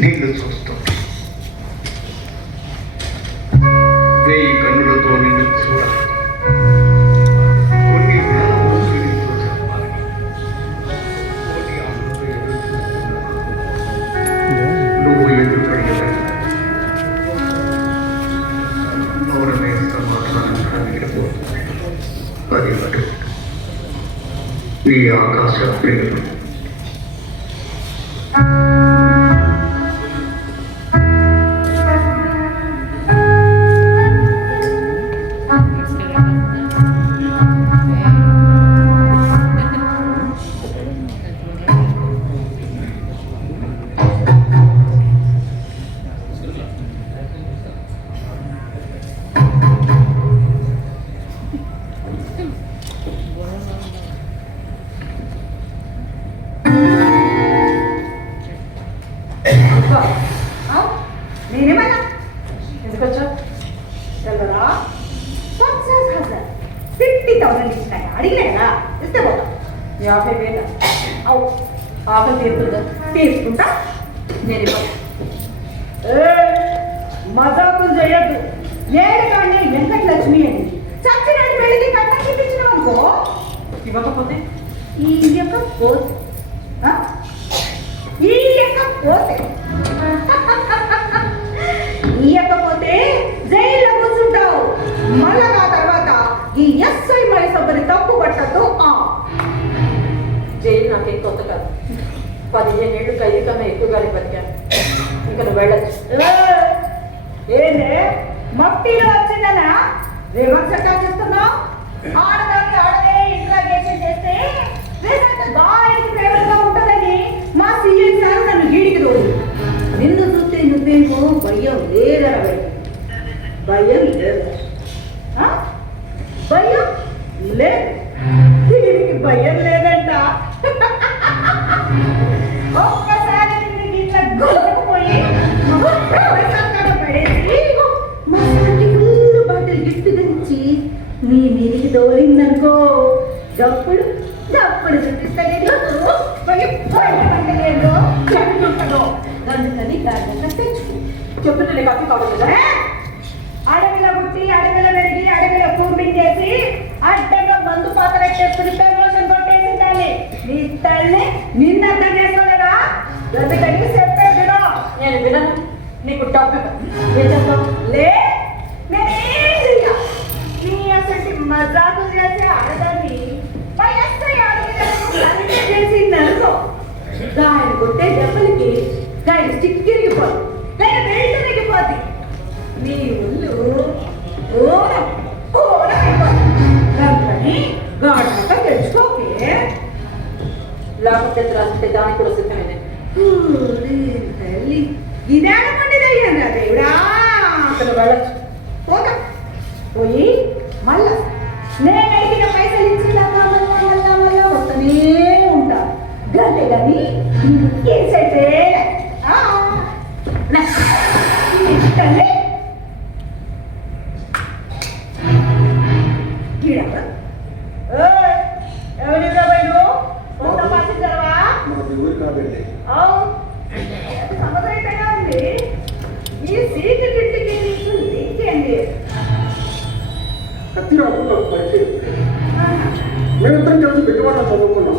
నిన్ను చూస్తుంది వెయ్యి కన్నులతో నిన్ను చూడాలి కొన్ని వేల రోజులు యాభై వేల అవు ఆకలి తీరుతుందా తీసుకుంటా? నేను మజాకులు చేయద్దు. నేను కానీ వెంకట లక్ష్మి అని. చచ్చిన పెళ్ళికి కట్ట చూపించినావు అనుకో. ఇవ్వకపోతే? ఈ యొక్క పోతే ఆ? ఈ యొక్క పోతే ఇయ్యకపోతే జైల్లో కూర్చుంటావు. మళ్ళా జైలు నాకేం కొత్త కాదు. పదిహేను ఏళ్ళు ఖైదీ కన్నా ఎక్కువగానే బతికాను. ఇంకా నువ్వు వెళ్ళచ్చు. ఏ, ఏంటే మట్టిలో వచ్చిందనా? రివర్స్ ఎట్టా చేస్తున్నావు ఆడదానికి ఆడదే ఇంట్రాగేషన్ చేస్తే రిజల్ట్ నీ మీదికి దోలిందనుకో డప్పుడు డప్పుడు అందుకని జాగ్రత్త తెచ్చుకో. లేదా ఏ? అడవిలో పుట్టి అడవిలో పెరిగి అడవిలో కూర్పించేసి అడ్డంగా మందు పాత్ర ప్రమోషన్ కొట్టేసి తల్లి. నీ తల్లి నిన్న అర్థం చేసుకోలేదా? బ్రతకని చెప్పేది నేను వినను. నీకు డబ్బు ఇవ్వను. లేకపోతే రాస్తే దానికి కూడా సిద్ధమే ఊరి తల్లి ఇదేడ పండిదయ్యాను దేవుడా ఇక్కడ మేమిద్దరం కలిసి పెట్టుబడి చదువుకున్నాం.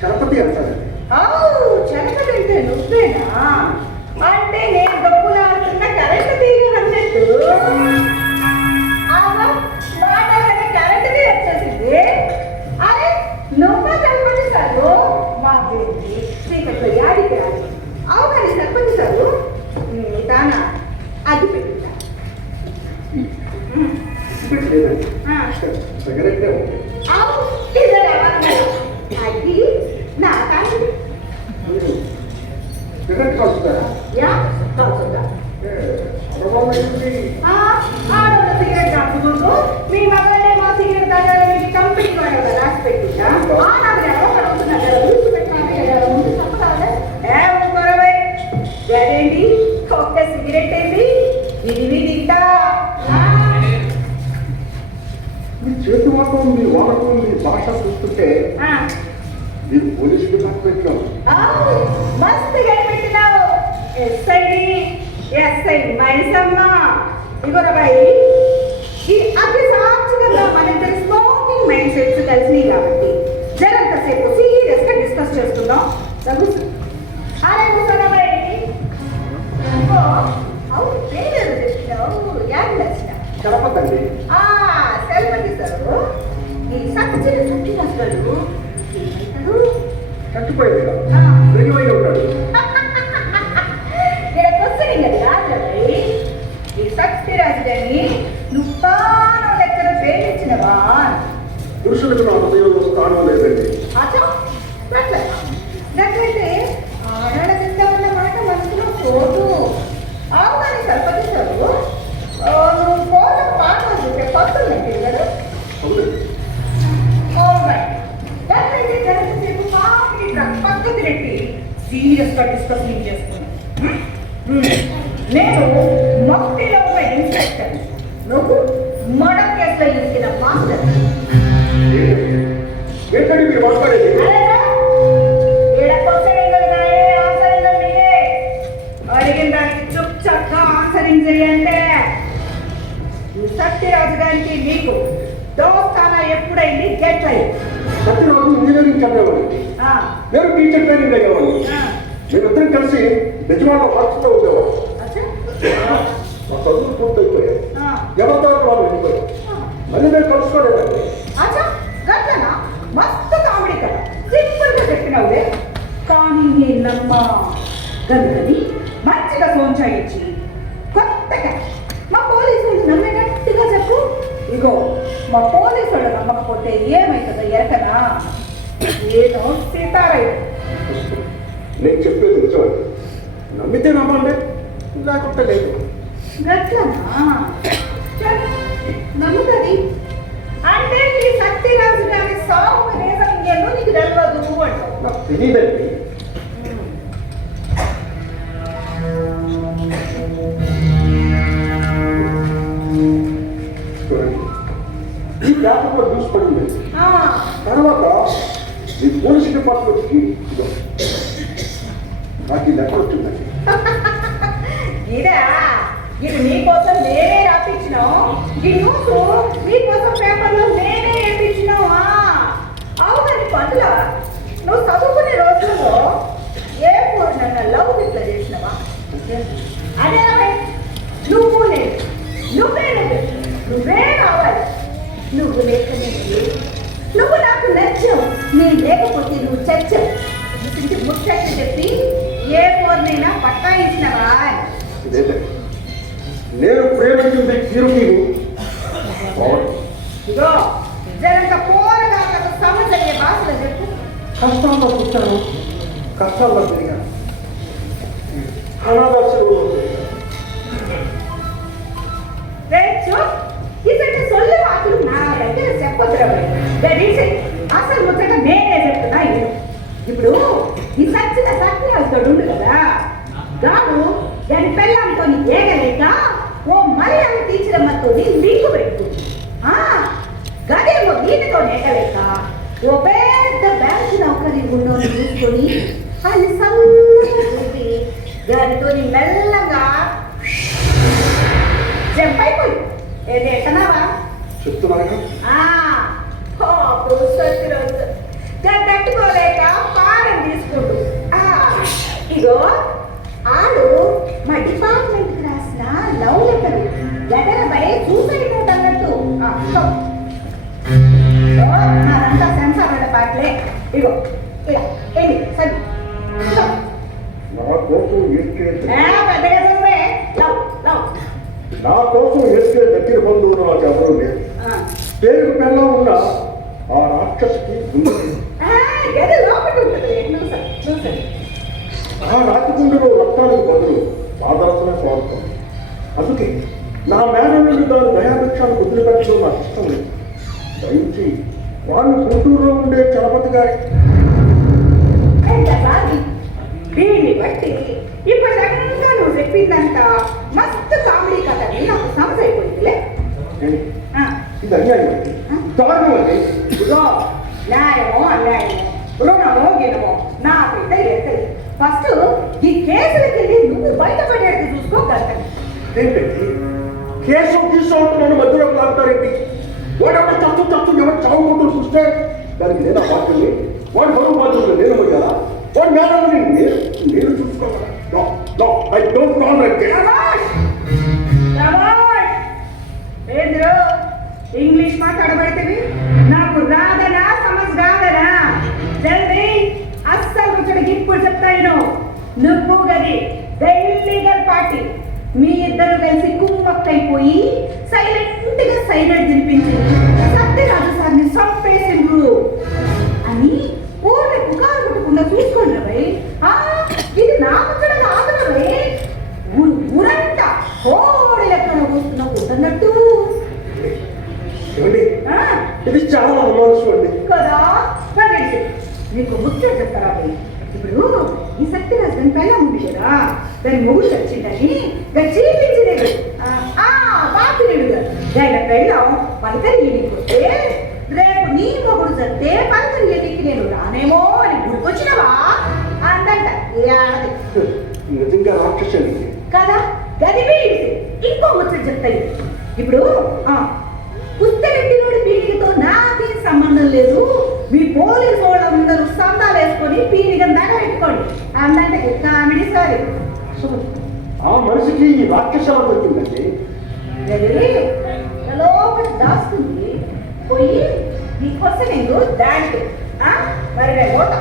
చలపతి అంటారండి అవు, చెనకదంటే నువ్వేనా? ఎస్ఐ మైసమ్మ ఇగోరబాయి ఈ అతి సాక్షిగా మన ఇద్దరి స్మోకింగ్ మైండ్ సెట్స్ కలిసినాయి కాబట్టి జరంతసేపు సీరియస్గా డిస్కస్ చేసుకుందాం. కూర్చో. అరే ఓ అవును పేరు తెచ్చినావు యాడ్ వచ్చిన కడపకండి ఆ సెలవుకి సారు. ఈ సత్య సత్యరాజు ఏమవుతాడు చచ్చిపోయింది ఆ. వెలువై ఉంటాడు. సీరియస్గా డిస్కసింగ్ చేసుకున్నాం నేను మఫ్టీలో ఉన్న ఇన్స్పెక్టర్ నువ్వు మర్డర్ కేసులో ఇరికిన మాస్టర్. ఏంటండి మీరు మాట్లాడేది? సత్యరాజు గారికి దోస్తానా ఎప్పుడైంది? గెట్ అయ్యి. సత్యరాజు ఇంజనీరింగ్ చదివేవాడిని నేను టీచర్ ట్రైనింగ్ అయ్యేవాడిని మేమిద్దరం కలిసి నిజవాడ హాస్టల్లో ఉండేవాడు మా చదువులు పూర్తయిపోయాయి. ఎవరిదారు వాళ్ళు వెళ్ళిపోయారు. మళ్ళీ మేము కలుసుకోలేదండి. అచ్చా గట్లనా మస్తు కామెడీ కదా. సింపుల్గా చెప్పినవులే. కానీ నేను నమ్మ గనుకని మంచిగా సోంచాయించి కొత్తగా మా పోలీసులు నమ్మేటట్టుగా చెప్పు. ఇగో మా పోలీసులు నమ్మకపోతే ఏమైతుందో ఎరకనా? ఏదో సీతారాయుడు. నేను చెప్పేది నిజమండి నమ్మితే నమ్మండి లేకుంటే లేదు. గట్లనా? నమ్ముతుంది? అంటే ఈ సత్యరాజు గారి సాగు రీజన్ ఏంటో నీకు తెలియదు అంటావు నాకు తెలియదండి చూడండి ఈ పేపర్లో న్యూస్ పడింది ఆ, తర్వాత ఈ పోలీస్ డిపార్ట్మెంట్కి నాకు ఈ లెటర్ వచ్చిందండి ఇదా? ఇది మీకోసం నేనే రాపించినాం ఈ న్యూస్ నీకోసం పేపర్లో నేనే వేయించినాం అవునండి పండుగ నువ్వు చదువుకునే రోజుల్లో ఏ పూర్ణ లవ్ ఇట్లా చేసినావా? అదే నువ్వు లేదు నువ్వే నువ్వు నువ్వే కావాలి. నువ్వు లేక నువ్వు నాకు నచ్చవు. నేను లేకపోతే నువ్వు చచ్చావు. ముచ్చట్లు చెప్పి ఏ పూర్ణైనా పట్టాయించినవా ఇదేంటండి నేను ప్రేమించింది తీరుకి బాగుంది ఇగో జరంత పోరగాళ్ళకు సమస్య అయ్యే భాషలో చెప్పు కష్టాల్లో పుట్టాను కష్టాల్లో పెరిగాను అనాథాశ్రమంలో పెరిగాను రేచు ఇదంటే సొల్లు మాటలు నా దగ్గర చెప్పొద్దురా ఉండు కదా గాడు దాని పెళ్ళంతో ఏగలేక ఓ మలయాళ టీచర్ అమ్మతో లింకు పెట్టుకుంది ఆ, గదేమో దీనితో నేగలేక ఓ పెద్ద బ్యాంకు నౌకరి ఉన్నోని చూసుకొని అది సన్నటి దానితో మెల్లగా జంపైపోయి ఏది ఎట్టనావా చెప్తున్నాను పాటలే ఇగో ఇలా ఏంటి సరి సో. నా కోసం ఎస్కే ఏ, పెద్దగా చదివే లవ్ లవ్ నా కోసం ఎస్కే దగ్గర బంధువులు నాకు ఎవరూ లేరు ఆ. పేరు పెళ్ళం ఉన్న ఆ రాక్షసికి ఉంది గారి. దీన్ని బట్టి ఇప్పటిదాకా నువ్వు చెప్పిందంత మస్తు కామెడీ కథ నాకు సమస్య అయిపోయిందిలే. ఇది అన్యాయం దారుణం అండి. న్యాయమో అన్యాయమో రుణమో గినమో నా బిడ్డ ఎత్తది ఫస్ట్ ఈ కేసులకి వెళ్ళి నువ్వు బయటపడేది చూసుకో ఏంటండి కేసు గీసు అంటున్నాను మధ్యలోకి లాగుతారేంటి వాడెవడ చచ్చు చచ్చు ఎవరు చావుకుంటూ చూస్తే దానికి నేను వాటిని వాడు బరువు బాధ్యులు నేను మొయ్యాలా వాడు మేడం నేను నేను చూసుకోవాలి? ఐ డోంట్ టాలరేట్ శభాష్! ఇంగ్లీష్ మాట్లాడబడితే నాకు రాదనా సమజ్ రాదనా జల్దీ అస్సలు ముచ్చడికి ఇప్పుడు చెప్తాను నువ్వు గది ఇల్లీగల్ పార్టీ మీ ఇద్దరు కలిసి కుమ్మక్కైపోయి సైలెంట్గా సైలెంట్ తినిపించింది సత్యరాజు సార్ని చంపేసిండ్రు అని ఊర్లో పుకారు కొట్టకుండా చూసుకోండి రవై ఇది నా ముచ్చట రవై ఊరు ఊరంతా కోడి లెక్కన కూస్తున్న కూతున్నట్టు ఇది చాలా అనుమానం అండి కదా? నీకు ముచ్చట చెప్తారా ఇప్పుడు ఈ సత్యరాజు దాని పెళ్ళ ఉంది కదా. దాని మొగుడు వచ్చిందని దాన్ని చీపించలేదు ఆ పాపినేడు దాని పెళ్ళం పలకరి ఎన్నికొస్తే రేపు నీ మొగుడు చస్తే పలకరి ఎన్నికి నేను రానేమో అని గుర్తొచ్చినవా? అందంట. నిజంగా రాక్షసండి కదా? గదివి ఇంకో ముచ్చట చెప్తాయి. ఇప్పుడు ఆ పుస్తకెట్టినోడి పీడికతో నాకేం సంబంధం లేదు. మీ పోలీసు వాళ్ళందరూ సందాలు వేసుకొని పీడిక దాకా పెట్టుకోండి. అందంటే కామెడీ సారీ ఆ మనిషికి ఈ రాక్షసలా దొరికిందండి. లోపల దాస్తుంది. పోయి నీకోసం నేను దాంట్ మరి నేను పోతా.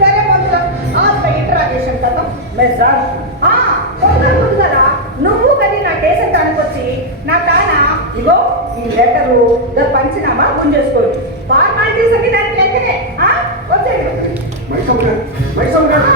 సరే మొదలు ఆ ఇంటరాగేషన్ కదా మెజార్ ఆ పొద్దున పొద్దుగల నువ్వు కానీ నా కేసు వచ్చి నా తాన? ఇగో ఈ లెటరు ద పంచనామా గుంజేసుకోండి. ఫార్మాలిటీస్ అన్ని దానికి లెక్కనే వచ్చేయండి. మైసమ్ గారు